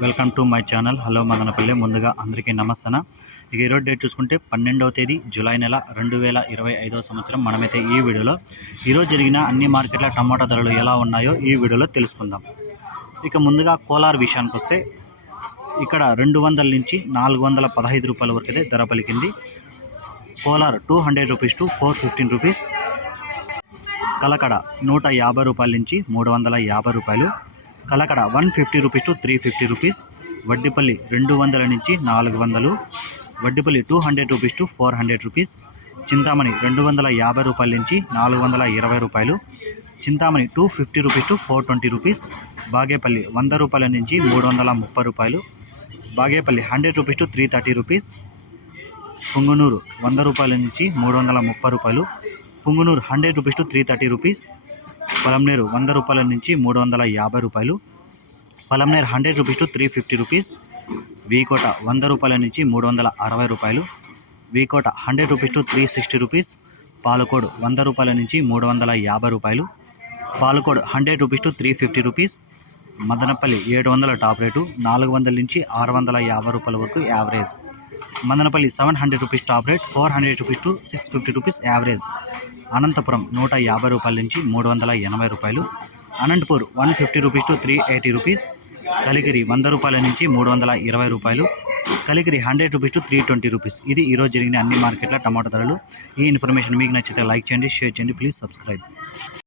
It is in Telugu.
Welcome to my channel. Hello Madanapalle. ముందుగా అందరికీ నమస్తన. ఇక ఈరోజు డేట్ చూసుకుంటే పన్నెండవ తేదీ జూలై నెల రెండు వేల ఇరవై ఐదవ సంవత్సరం మనమైతే ఈ వీడియోలో. ఈరోజు జరిగిన అన్ని మార్కెట్ల టమాటా ధరలు ఎలా ఉన్నాయో ఈ వీడియోలో తెలుసుకుందాం. ఇక ముందుగా కోలార్ విషయానికి వస్తే ఇక్కడ రెండు వందల నుంచి నాలుగు వందల పదహైదు రూపాయల వరకు అయితే ధర పలికింది. Kolar two hundred rupees to four fifteen rupees. Kalakada నూట యాభై రూపాయల నుంచి మూడు వందల యాభై రూపాయలు. Kalakada one fifty rupees to three fifty rupees. Vaddipalli రెండు వందల నుంచి నాలుగు వందలు. Vaddipalli two hundred rupees to four hundred rupees. Chintamani రెండు వందల యాభై రూపాయల నుంచి నాలుగు వందల ఇరవై రూపాయలు. Chintamani two fifty rupees to four twenty rupees. Bagepalli వంద రూపాయల నుంచి మూడు వందల ముప్పై రూపాయలు. Bagepalli hundred rupees to three thirty rupees. Punganur వంద రూపాయల నుంచి మూడు వందల ముప్పై రూపాయలు. Punganur hundred rupees to three thirty rupees. Palamaner వంద రూపాయల నుంచి మూడు వందల యాభై రూపాయలు. Palamaner hundred rupees to three fifty rupees. V Kota వంద రూపాయల నుంచి మూడు వందల అరవై రూపాయలు. V Kota hundred rupees to three sixty rupees. Palakodu వంద రూపాయల నుంచి మూడు వందల యాభై రూపాయలు. Palakodu hundred rupees to three fifty rupees. Madanapalle ఏడు వందల టాప్ రేటు నాలుగు వందల నుంచి ఆరు వందల యాభై రూపాయల వరకు average. Madanapalle seven hundred rupees top rate four hundred rupees to six fifty rupees average. Anantapuram నూట యాభై రూపాయల నుంచి మూడు వందల ఎనభై రూపాయలు. Anantapur one fifty rupees to three eighty rupees. Kaligiri వంద రూపాయల నుంచి మూడు వందల ఇరవై రూపాయలు. Kaligiri hundred rupees to three twenty rupees. ఇది ఈరోజు జరిగిన అన్ని మార్కెట్ల టమాటా ధరలు. ఈ ఇన్ఫర్మేషన్ మీకు నచ్చితే లైక్ చేయండి షేర్ చేయండి ప్లీజ్ సబ్స్క్రైబ్.